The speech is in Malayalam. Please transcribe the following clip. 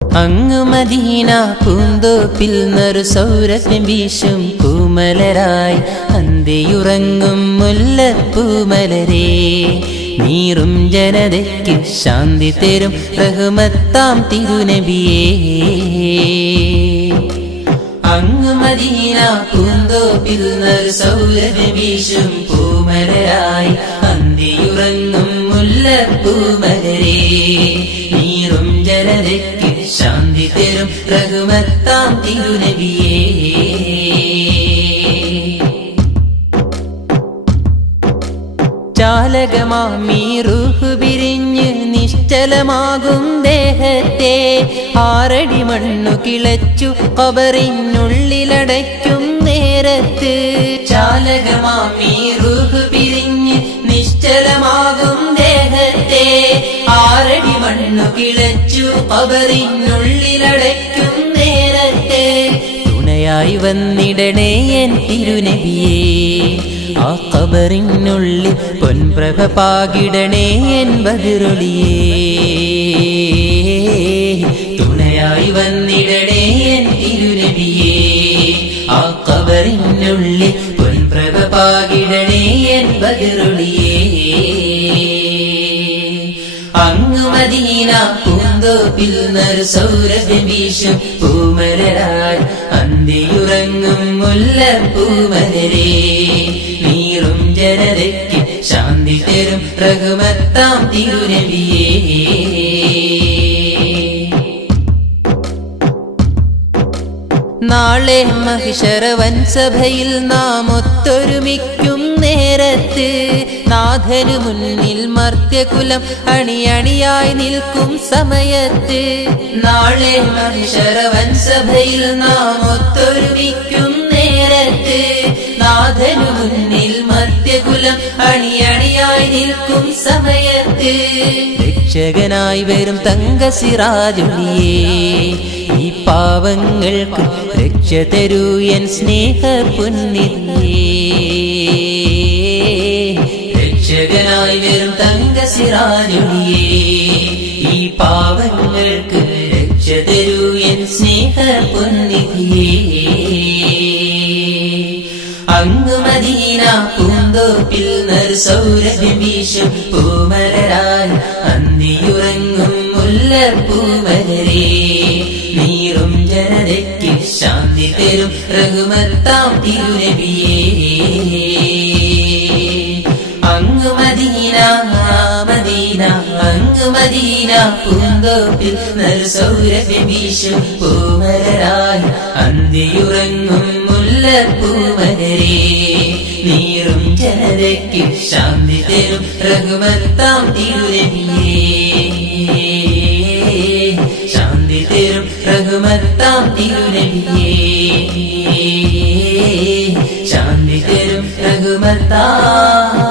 അങ്ങു മദീന പൂന്തോപ്പിൽ നറു സൗരഭ്യം വീശും പൂമലരായി അന്തിയുറങ്ങും മുല്ലപ്പൂമലരേ, നീറും ജനതയ്ക്ക് ശാന്തി തരും റഹ്മത്താം തിരുനബിയേ. അങ്ങു മദീന പൂന്തോപ്പിൽ നറു സൗരഭ്യം വീശും പൂമലരായി അന്തിയുറങ്ങും മുല്ലപ്പൂമലരേ, നീറും ജനതയ്ക്ക് ശാന്തി തരും റഹ്മത്താം തിരുനബിയേ. ചാലകമാമീ റൂഹ് പിരിഞ്ഞ് നിശ്ചലമാകും ദേഹത്തെ, ആറടി മണ്ണു കിളച്ചു ഖബറിനുള്ളിലടയ്ക്കും നേരത്ത്. ചാലകമാമീ റൂഹ് പിരിഞ്ഞ് നിശ്ചലമാകും ദേഹത്തെ, ആറടി മണ്ണു കിളച്ചു ഖബറിനുള്ളിലടയ്ക്കും നേരത്ത്. തുണയായി വന്നിടണേ എൻ തിരുനബിയേ, ആ ഖബറിനുള്ളിൽ പൊൻപ്രഭ പാകിടണേ എൻ ബദറുളിയേ. തുണയായി വന്നിടണേ എൻ തിരുനബിയേ, ആ ഖബറിനുള്ളിൽ പൊൻപ്രഭ പാകിടണേ എൻ ബദറുളിയേ. അങ്ങു മദീന പൂന്തോപ്പിൽ നറു സൗരഭ്യം വീശും പൂമലരായി അന്തിയുറങ്ങും മുല്ലപ്പൂമലരേ, നീറും ജനതയ്ക്ക് ശാന്തി തരും റഹ്മത്താം തിരുനബിയേ. നാളെ മഹിഷറ വൻസഭയിൽ നാം ഒത്തൊരുമിക്കും നേരത്ത്, നാഥനു മുന്നിൽ മർത്യകുലം അണിയണിയായി നിൽക്കും സമയത്ത്. നാളെ മഹിഷറ വൻസഭയിൽ നാം ഒത്തൊരുമിക്കും നേരത്ത്, നാഥനു മുന്നിൽ മർത്യകുലം അണിയണിയായി നിൽക്കും സമയത്ത്. രക്ഷകനായി വരും തങ്ക സിറാജുളിയേ, ഈ പാവങ്ങൾക്ക് രക്ഷ തരൂ എൻ സ്നേഹ പുണ്യനിധിയേ. രക്ഷകനായി വരും തങ്ക സിറാജുളിയേ, ഈ പാവങ്ങൾക്ക് രക്ഷ തരൂ എൻ സ്നേഹ പുണ്യനിധിയേ. അങ്ങു മദീന പൂന്തോപ്പിൽ നറു സൗരഭ്യം വീശും പൂമലരായി അന്തിയുറങ്ങും മുല്ലപ്പൂമലരേ, നീറും ജനതയ്ക്ക് ശാന്തി തരും റഹ്മത്താം തിരുനബിയേ. അങ്ങു മദീന മദീന അങ്ങു മദീന പൂന്തോപ്പിൽ നറു സൗരഭ്യം വീശും പൂമലരായി അന്തിയുറങ്ങും മുല്ലപ്പൂമലരേ, നീറും ജനതയ്ക്ക് ശാന്തി തരും റഹ്മത്താം തിരുനബിയേ. ശാന്തി തരും റഹ്മത്താം തിരുനബിയേ, ശാന്തി തരും റഹ്മത്താം